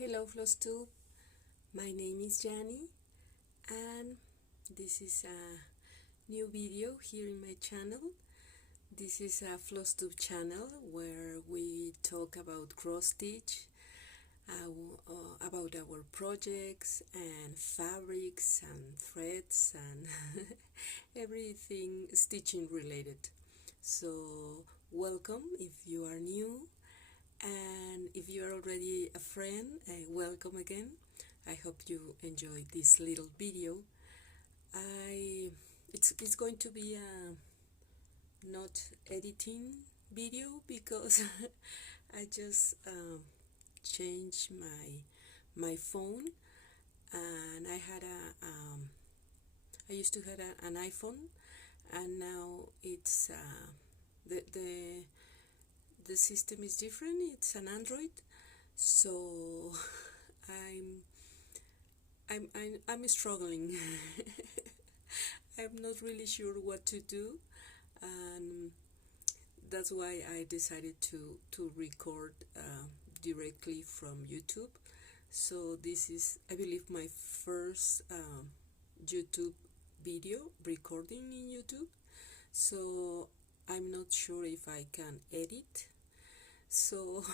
Hello Flosstube, my name is Yani and this is a new video here in my channel. This is a Flosstube channel where we talk about cross stitch, about our projects and fabrics and threads and everything stitching related. So welcome if you are new, and if you are already a friend, welcome again. I hope you enjoyed this little video. It's going to be a not editing video because I just changed my phone, and I used to have an iPhone, and now it's the system is different. It's an Android, so I'm struggling. I'm not really sure what to do, and that's why I decided to record directly from YouTube. So this is, I believe, my first YouTube video recording in YouTube. So I'm not sure if I can edit, so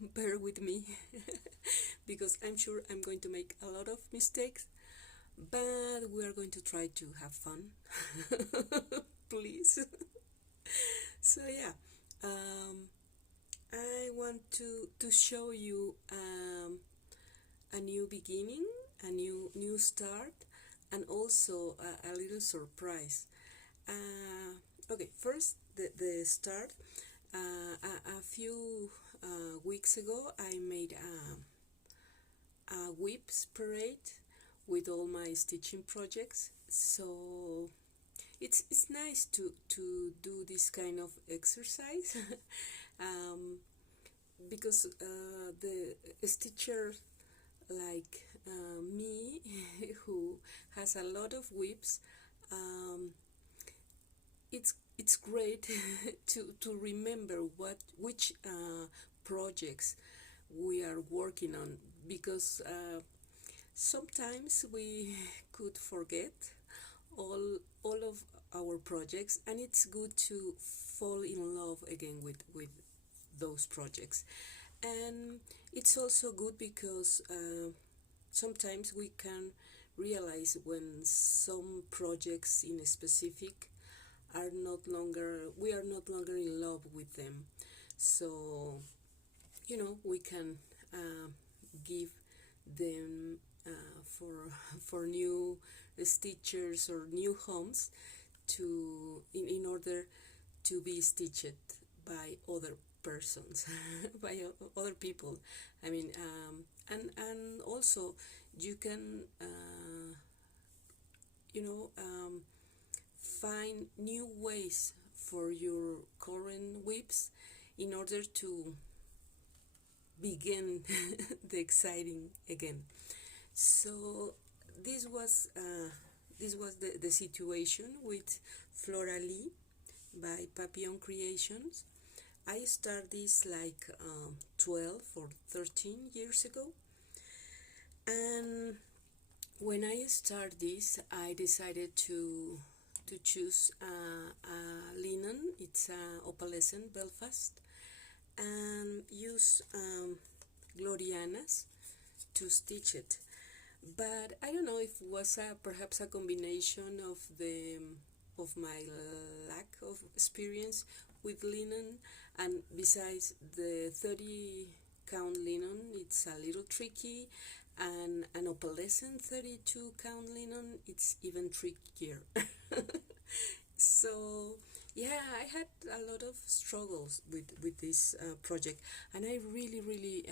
bear with me because I'm sure I'm going to make a lot of mistakes, but we are going to try to have fun. Please. So yeah, I want to show you a new beginning, a new start, and also a little surprise. Okay, first the start. A few weeks ago I made a whips parade with all my stitching projects, so it's nice to do this kind of exercise because the stitcher like me who has a lot of whips, it's great to remember which projects we are working on, because sometimes we could forget all of our projects, and it's good to fall in love again with those projects. And it's also good because sometimes we can realize when some projects in a specific we are not longer in love with them. So we can give them for new stitchers or new homes in order to be stitched by other persons, by other people. I mean, and also you can find new ways for your current whips in order to begin the exciting again. So this was the situation with Florally by Papillon Creations. I started this like 12 or 13 years ago, and when I started this, I decided to choose a linen. It's opalescent Belfast, and use Glorianas to stitch it. But I don't know if it was perhaps a combination of my lack of experience with linen, and besides the 30 count linen, it's a little tricky, and an opalescent 32 count linen, it's even trickier. So yeah, I had a lot of struggles with this project, and I really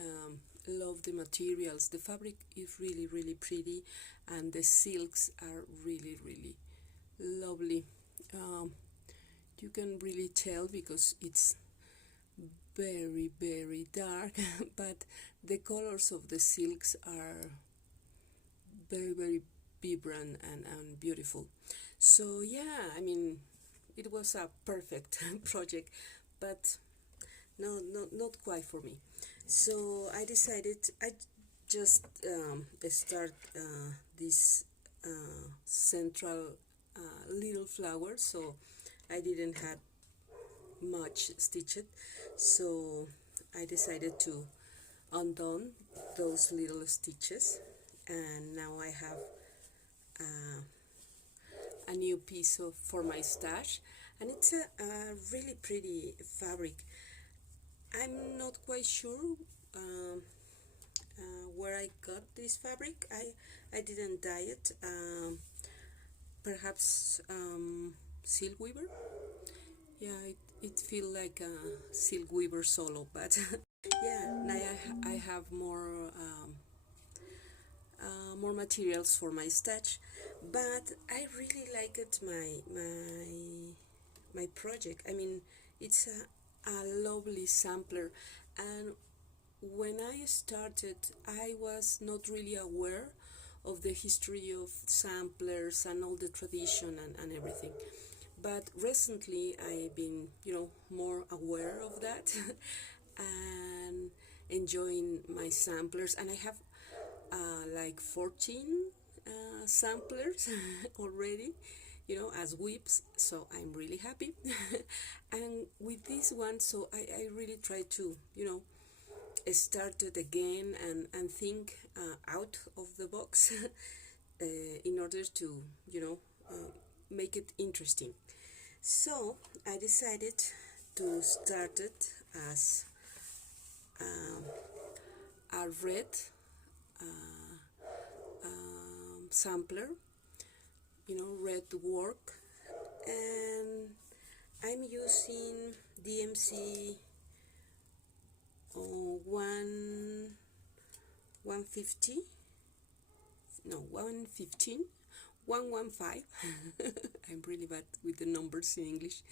love the materials. The fabric is really pretty, and the silks are really lovely. You can really tell because it's very dark, but the colors of the silks are very vibrant and beautiful. So yeah, I mean, it was a perfect project, but not quite for me. So I decided, just start this central little flower, so I didn't have much stitched, so I decided to undo those little stitches, and now I have a new piece of for my stash, and it's a really pretty fabric. I'm not quite sure where I got this fabric. I didn't dye it. Perhaps silk weaver. Yeah, it feels like a silk weaver solo, but yeah, now I have more materials for my stash, but I really liked my project. I mean, it's a lovely sampler, and when I started, I was not really aware of the history of samplers and all the tradition and everything. But recently, I've been, more aware of that and enjoying my samplers. And I have like 14 samplers already, as whips. So I'm really happy. And with this one, so I really try to, start it again and think out of the box in order to, make it interesting. So I decided to start it as a red sampler, red work, and I'm using DMC 150, no, 115, 115. I'm really bad with the numbers in English.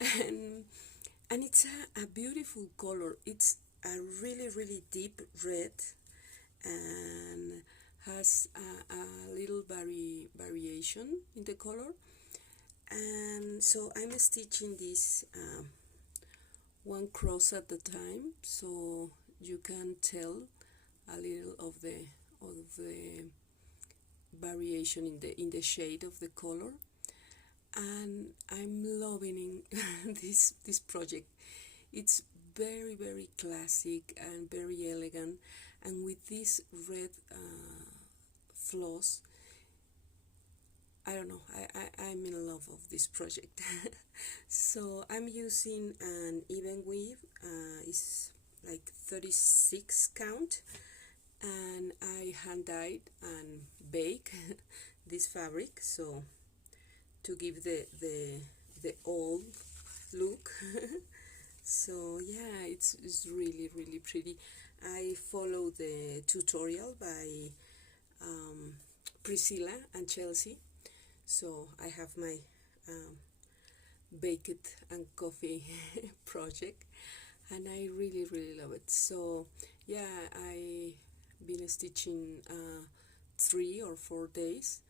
And it's a beautiful color. It's a really, really deep red and has a little variation in the color. And so I'm stitching this one cross at a time, so you can tell a little of the variation in the shade of the color. And I'm loving this project. It's very, very classic and very elegant, and with this red floss, I don't know, I'm in love of this project. So I'm using an even weave, it's like 36 count, and I hand dyed and bake this fabric, so to give the old look. So yeah, it's really, really pretty. I follow the tutorial by Priscilla and Chelsea, so I have my baked and coffee project, and I really, really love it. So yeah, I been stitching 3 or 4 days,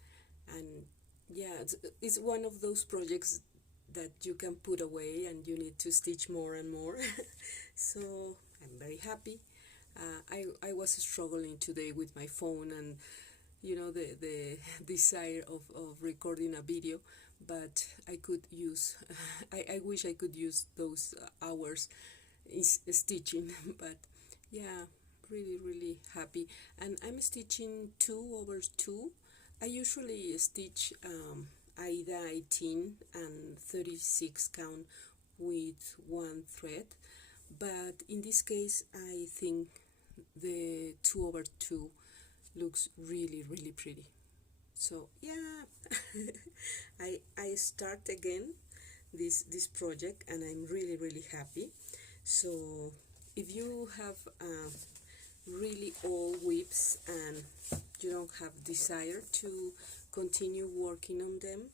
and yeah, it's one of those projects that you can put away and you need to stitch more and more. So I'm very happy. I was struggling today with my phone and the desire of recording a video, but I could use I wish I could use those hours stitching. But yeah, really, really happy. And I'm stitching 2/2. I usually stitch either 18 and 36 count with one thread, but in this case I think the 2/2 looks really, really pretty. So yeah, I start again this project, and I'm really, really happy. So if you have really old whips and you don't have desire to continue working on them,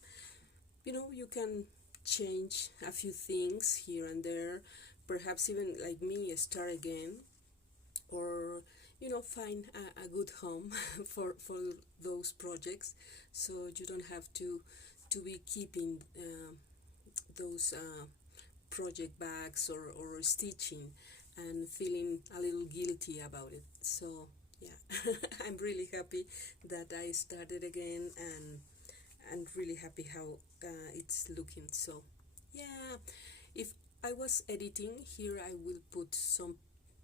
you can change a few things here and there, perhaps even like me start again, or find a good home for those projects, so you don't have to be keeping those project bags or stitching and feeling a little guilty about it. So yeah, I'm really happy that I started again, and really happy how it's looking. So yeah, if I was editing here, I will put some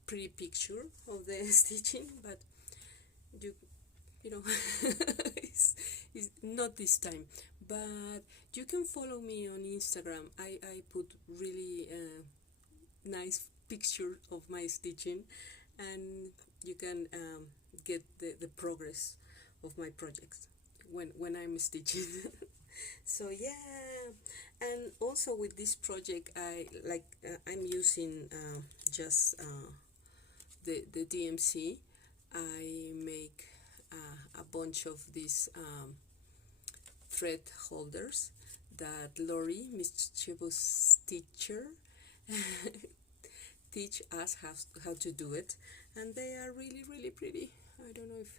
pretty picture of the stitching, but you you know it's not this time. But you can follow me on Instagram. I put really nice picture of my stitching, and you can get the progress of my projects when I'm stitching. So yeah, and also with this project, I'm using just the DMC. I make a bunch of these thread holders that Lori, Mischievous Stitcher, teach us how to do it, and they are really really pretty. I don't know if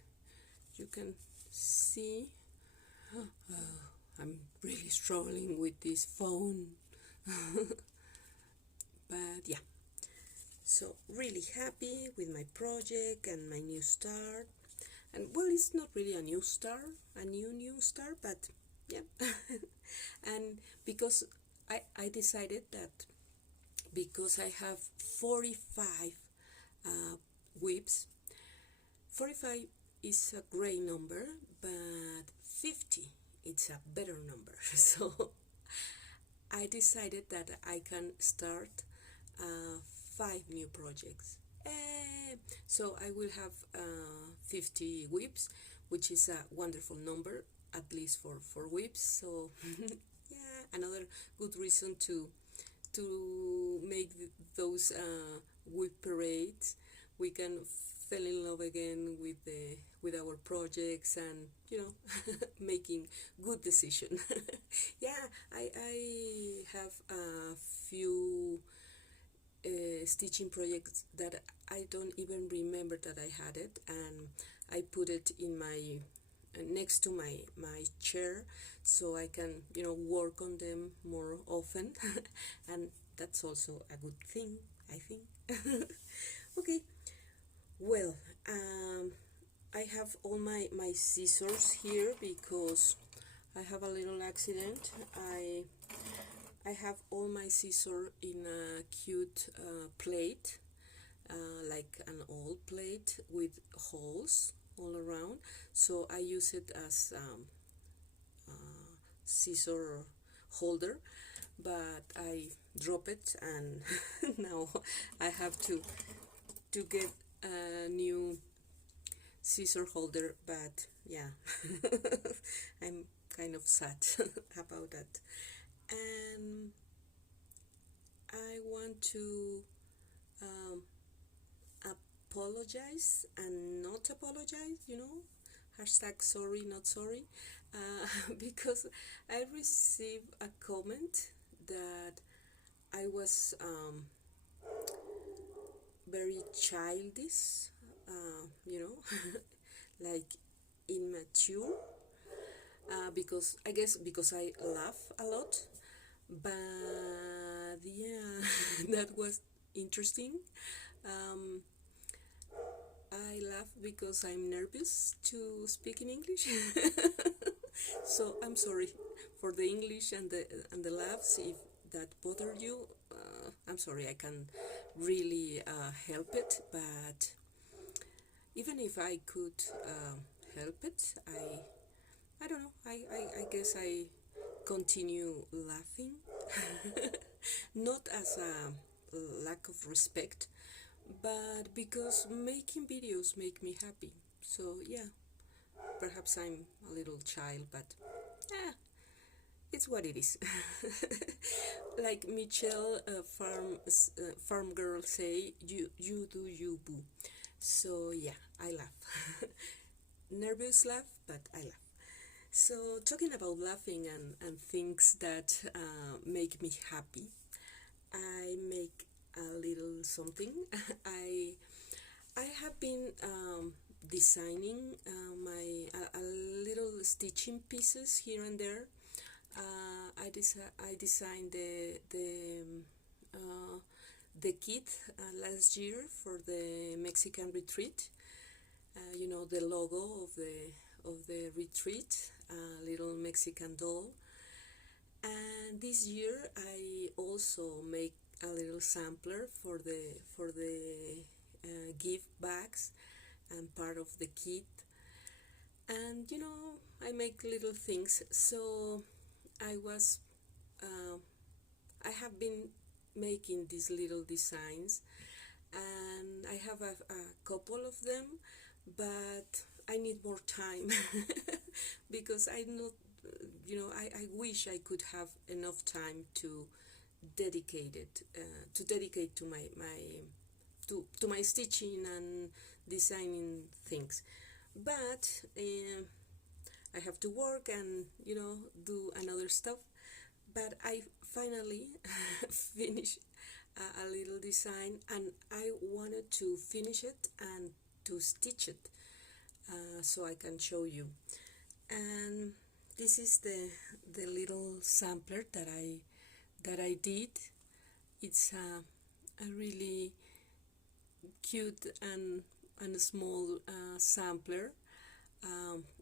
you can see. I'm really struggling with this phone. But yeah, so really happy with my project and my new start. And well, it's not really a new start, a new start, but yeah. And because I decided that because I have 45 whips. 45 is a great number, but 50 it's a better number. So I decided that I can start 5 new projects. So I will have 50 whips, which is a wonderful number, at least for whips. So yeah, another good reason to make those whip parades. We can fall in love again with our projects, and making good decision. Yeah, I have a few stitching projects that I don't even remember that I had it, and I put it in my next to my chair, so I can work on them more often. And that's also a good thing, I think. Okay, well, I have all my scissors here because I have a little accident. I have all my scissors in a cute plate, like an old plate with holes all around. So I use it as scissor holder, but I drop it, and now I have to get a new scissor holder. But yeah, I'm kind of sad about that. And I want to apologize and not apologize, hashtag sorry not sorry, because I received a comment that I was very childish, like immature, because I guess because I laugh a lot. But yeah, that was interesting. I laugh because I'm nervous to speak in English. So I'm sorry for the English and the laughs if that bother you. I'm sorry, I can really help it, but even if I could help it, I don't know. I guess I continue laughing, not as a lack of respect, but because making videos make me happy. So yeah, perhaps I'm a little child, but it's what it is. Like Michelle Farmgirl say, you do you, boo. So yeah, I laugh. Nervous laugh, but I laugh. So talking about laughing and things that make me happy, I make a little something. I have been designing a little stitching pieces here and there. I designed the kit last year for the Mexican retreat, you know, the logo of the retreat, a little Mexican doll. And this year I also make a little sampler for the gift bags and part of the kit. And you know, I make little things. So I was I have been making these little designs, and I have a couple of them, but I need more time because I not, you know, I wish I could have enough time to dedicate it to dedicate to to my stitching and designing things, but I have to work and, you know, do another stuff. But I finally finished a little design, and I wanted to finish it and to stitch it so I can show you. And this is the little sampler that I did. It's a really cute and small sampler.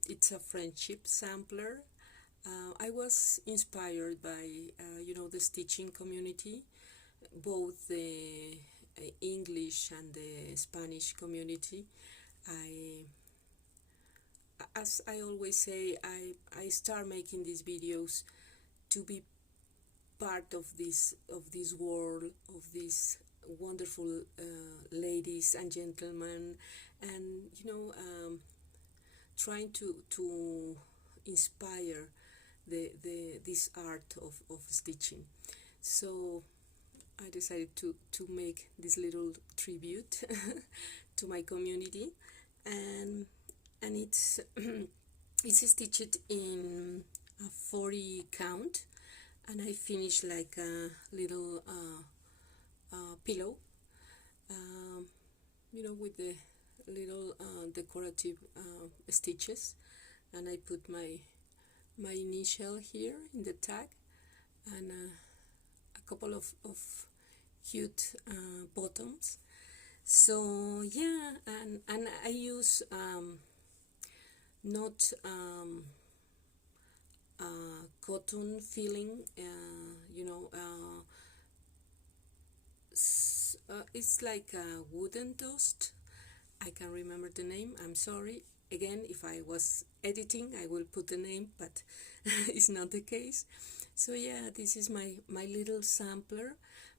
It's a friendship sampler. I was inspired by you know, the stitching community, both the English and the Spanish community. As I always say, I start making these videos to be part of this world, of these wonderful ladies and gentlemen, and you know, trying to inspire this art of stitching. So I decided to make this little tribute to my community, and it's it's stitched in a 40 count, and I finished like a little pillow, you know, with the little decorative stitches, and I put my initial here in the tag, and a couple of cute bottoms. So yeah, and I use not cotton feeling, you know, it's like a wooden dust. I can't remember the name, I'm sorry. Again, if I was editing, I will put the name, but it's not the case. So yeah, this is my little sampler,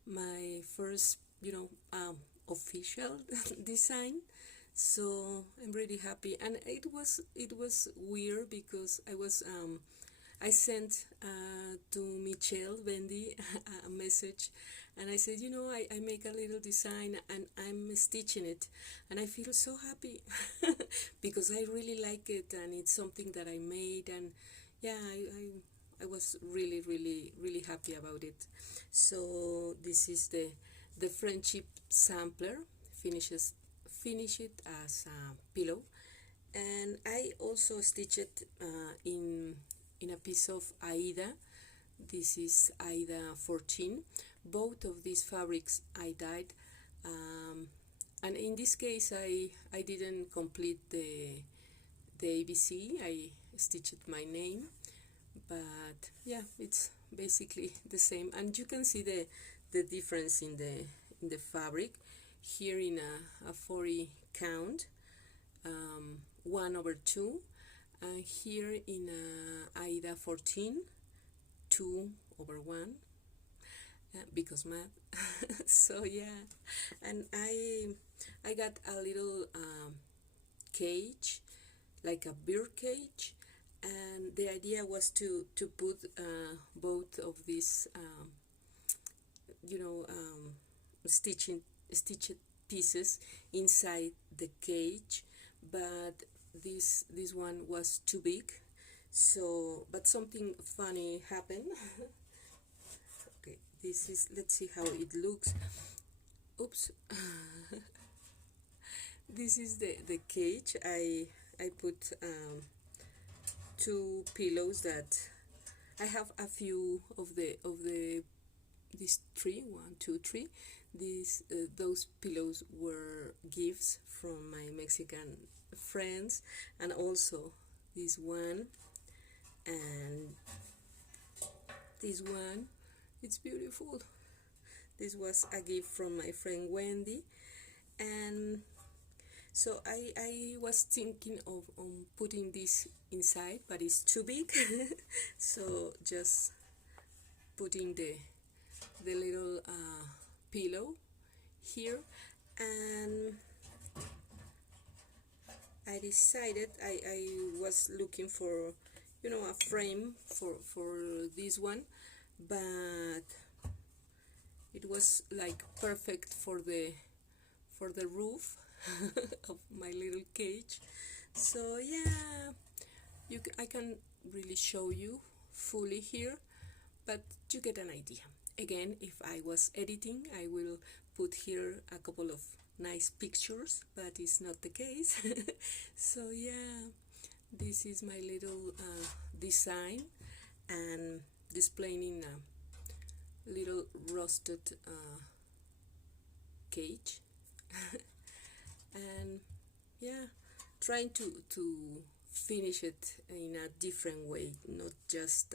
my first, you know, official design. So I'm really happy, and it was weird because I sent to Michelle Bendy a message, and I said, you know, I make a little design and I'm stitching it, and I feel so happy because I really like it, and it's something that I made, and yeah, I was really happy about it. So this is the friendship sampler, finish it as a pillow, and I also stitched it in a piece of Aida. This is Aida 14. Both of these fabrics I dyed, and in this case I didn't complete the ABC. I stitched my name, but yeah, it's basically the same, and you can see the difference in the fabric here in a 40 count, 1/2, and here in Aida 14, 2/1, because math. So yeah, and I got a little cage, like a bird cage, and the idea was to put both of these you know, stitched pieces inside the cage, but this one was too big. So, but something funny happened. Okay, this is, let's see how it looks. Oops. This is the cage. I put 2 pillows that I have a few of these 3, 1, 2, 3. These those pillows were gifts from my Mexican friends, and also this one and this one. It's beautiful. This was a gift from my friend Wendy, and so I was thinking of putting this inside, but it's too big. So just putting the little pillow here, and I decided I was looking for, you know, a frame for this one, but it was like perfect for the roof of my little cage. So yeah, I can really show you fully here, but you get an idea. Again, if I was editing, I will put here a couple of nice pictures, but it's not the case. So yeah, this is my little design, and displaying in a little rusted cage. And yeah, trying to finish it in a different way, not just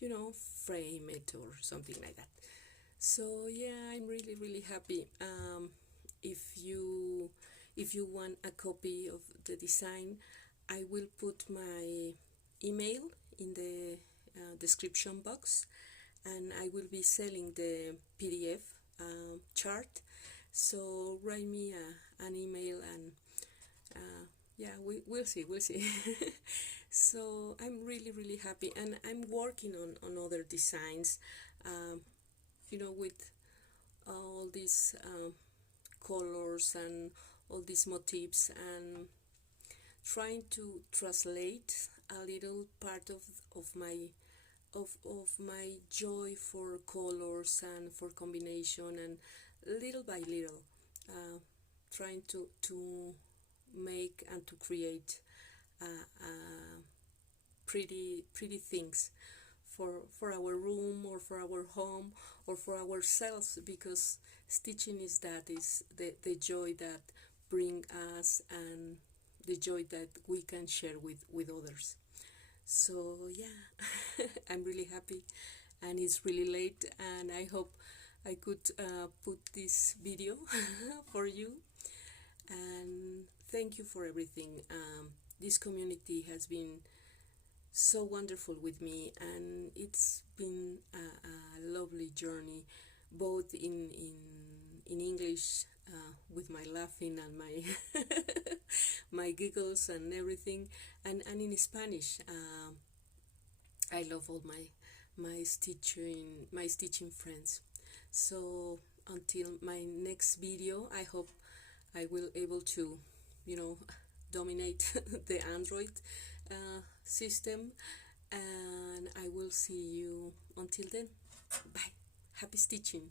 you know, frame it or something like that. So yeah, I'm really happy. If you want a copy of the design, I will put my email in the description box, and I will be selling the PDF chart. So write me an email, and yeah, we'll see. So I'm really happy, and I'm working on other designs, you know, with all these colors and all these motifs, and trying to translate a little part of my joy for colors and for combination, and little by little trying to make and to create pretty things for our room, or for our home, or for ourselves, because stitching is the joy that bring us, and the joy that we can share with others. So yeah, I'm really happy, and it's really late, and I hope I could put this video for you, and thank you for everything. This community has been so wonderful with me, and it's been a lovely journey, both in English, with my laughing and my my giggles and everything, and in Spanish. I love all my stitching friends. So until my next video, I hope I will able to, you know, dominate the Android system, and I will see you until then. Bye. Happy stitching.